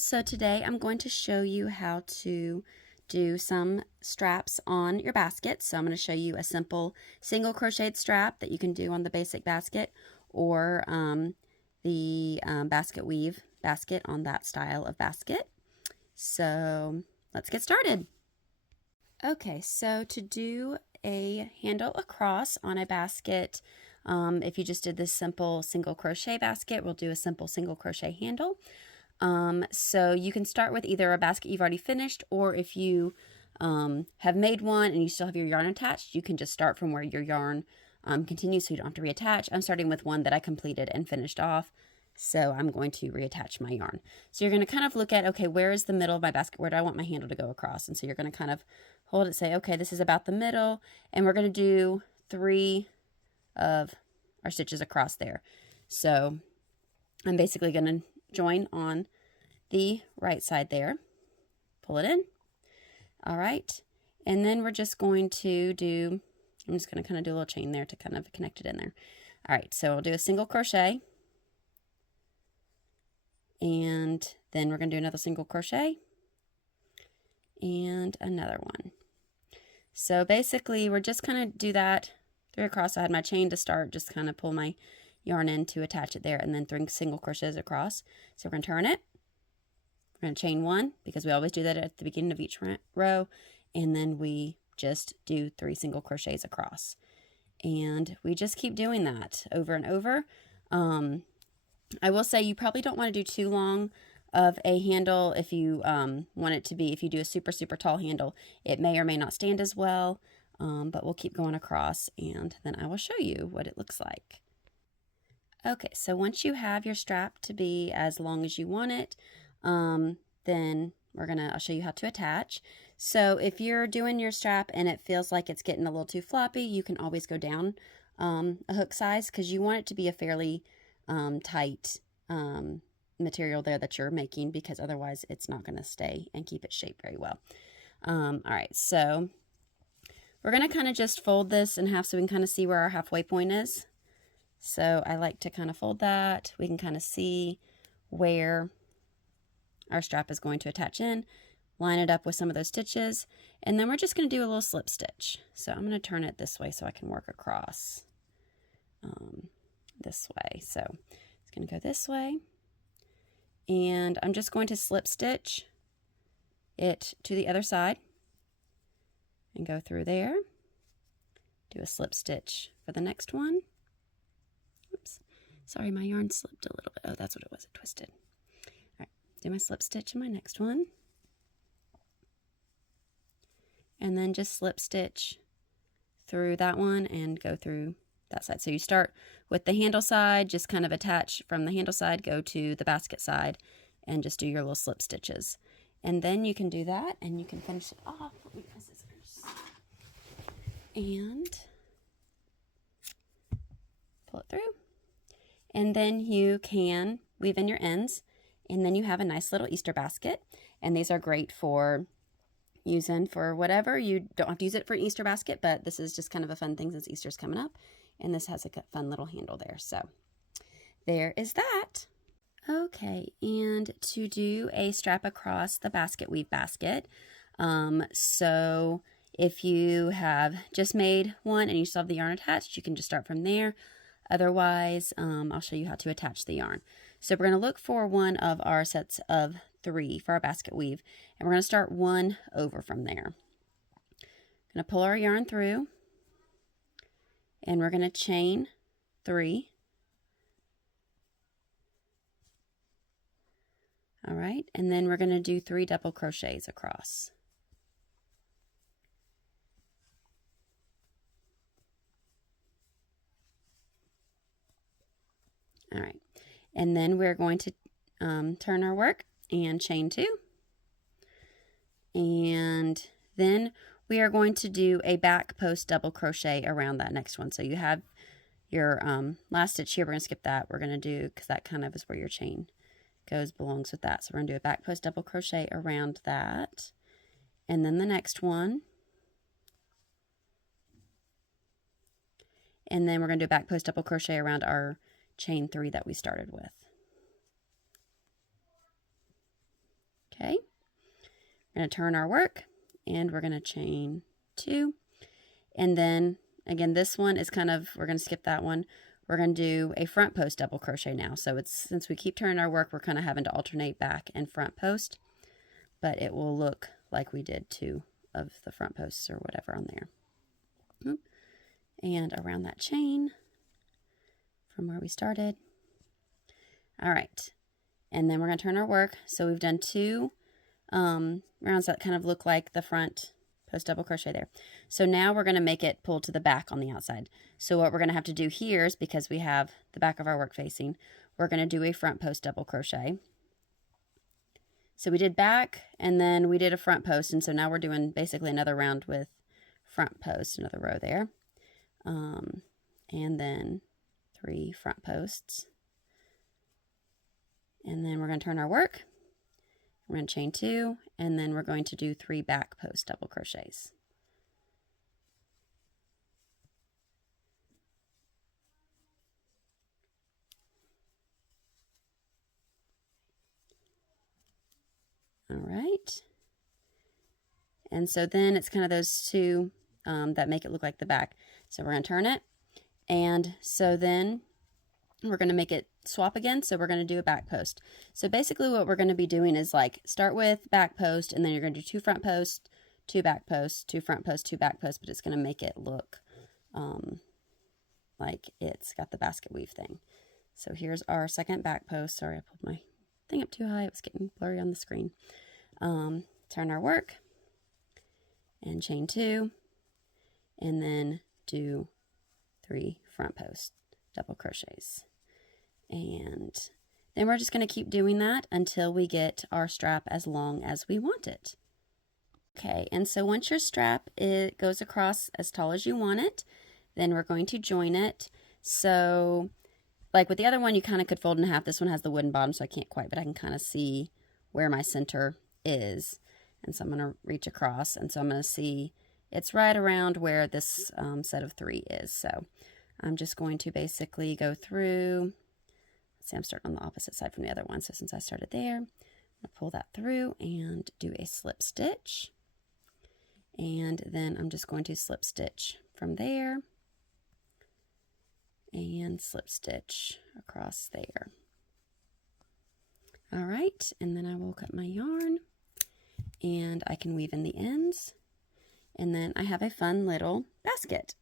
So today I'm going to show you how to do some straps on your basket. So I'm going to show you a simple single crocheted strap that you can do on the basic basket, or the basket weave basket on that style of basket. So let's get started. Okay, so to do a handle across on a basket, if you just did this simple single crochet basket, we'll do a simple single crochet handle. So you can start with either a basket you've already finished, or if you have made one and you still have your yarn attached, you can just start from where your yarn continues, so you don't have to reattach. I'm starting with one that I completed and finished off, so I'm going to reattach my yarn. So you're going to kind of look at, okay, where is the middle of my basket? Where do I want my handle to go across? And so you're going to kind of hold it, say, okay, this is about the middle, and we're going to do 3 of our stitches across there. So I'm basically going to join on the right side there, pull it in. All right, and then we're just going to do, I'm just going to kind of do a little chain there to kind of connect it in there. All right, so I'll do a single crochet, and then we're going to do another single crochet and another one. So basically we're just kind of do that 3 across. I had my chain to start, just kind of pull my yarn in to attach it there, and then 3 single crochets across. So we're going to turn it, we're going to chain 1, because we always do that at the beginning of each row, and then we just do 3 single crochets across, and we just keep doing that over and over. I will say you probably don't want to do too long of a handle. If you want it to be, if you do a super tall handle, it may or may not stand as well, but we'll keep going across, and then I will show you what it looks like. Okay, so once you have your strap to be as long as you want it, then I'll show you how to attach. So if you're doing your strap and it feels like it's getting a little too floppy, you can always go down a hook size, because you want it to be a fairly tight material there that you're making, because otherwise it's not going to stay and keep it shaped very well. All right, so we're going to kind of just fold this in half so we can kind of see where our halfway point is. So I like to kind of fold that. We can kind of see where our strap is going to attach in, line it up with some of those stitches, and then we're just going to do a little slip stitch. So I'm going to turn it this way so I can work across this way. So it's going to go this way, and I'm just going to slip stitch it to the other side and go through there, do a slip stitch for the next one. Oops, sorry, my yarn slipped a little bit. Oh, that's what it was, it twisted. All right, do my slip stitch in my next one, and then just slip stitch through that one and go through that side. So you start with the handle side, just kind of attach from the handle side, go to the basket side, and just do your little slip stitches. And then you can do that, and you can finish it off. Let me get my scissors. And pull it through. And then you can weave in your ends, and then you have a nice little Easter basket. And these are great for using for whatever. You don't have to use it for an Easter basket, but this is just kind of a fun thing since Easter's coming up, and this has a fun little handle there. So there is that. Okay, and to do a strap across the basket weave basket, so if you have just made one and you still have the yarn attached, you can just start from there. Otherwise, I'll show you how to attach the yarn. So we're going to look for one of our sets of 3 for our basket weave, and we're going to start 1 over from there. Going to pull our yarn through, and we're going to chain 3. All right, and then we're going to do 3 double crochets across. All right, and then we're going to turn our work and chain 2, and then we are going to do a back post double crochet around that next one. So you have your last stitch here. We're going to skip that. We're going to do, because that kind of is where your chain belongs with that. So we're going to do a back post double crochet around that, and then the next one, and then we're going to do a back post double crochet around our chain 3 that we started with. going to turn our work, and we're going to chain 2. And then again, this one is kind of, we're going to skip that one. We're going to do a front post double crochet now. So it's, since we keep turning our work, we're kind of having to alternate back and front post, but it will look like we did 2 of the front posts or whatever on there. And around that chain from where we started. All right. And then we're going to turn our work. So we've done 2 rounds that kind of look like the front post double crochet there. So now we're going to make it pull to the back on the outside. So what we're going to have to do here is, because we have the back of our work facing, we're going to do a front post double crochet. So we did back, and then we did a front post, and so now we're doing basically another round with front post, another row there. And then 3 front posts. And then we're going to turn our work. We're going to chain 2, and then we're going to do 3 back post double crochets. All right. And so then it's kind of those 2 that make it look like the back. So we're going to turn it, and so then we're going to make it swap again. So we're going to do a back post. So basically what we're going to be doing is like start with back post, and then you're going to do 2 front posts, 2 back posts, 2 front posts, 2 back posts, but it's going to make it look like it's got the basket weave thing. So here's our second back post. Sorry, I pulled my thing up too high. It was getting blurry on the screen. Turn our work and chain 2, and then do 3 front post double crochets. And then we're just going to keep doing that until we get our strap as long as we want it. Okay, and so once your strap goes across as tall as you want it, then we're going to join it. So like with the other one, you kind of could fold in half. This one has the wooden bottom, so I can't quite, but I can kind of see where my center is. And so I'm going to reach across, and so I'm going to see it's right around where this set of 3 is. So I'm just going to basically go through. Let's see, I'm starting on the opposite side from the other one. So since I started there, I'm going to pull that through and do a slip stitch. And then I'm just going to slip stitch from there and slip stitch across there. All right, and then I will cut my yarn, and I can weave in the ends, and then I have a fun little basket.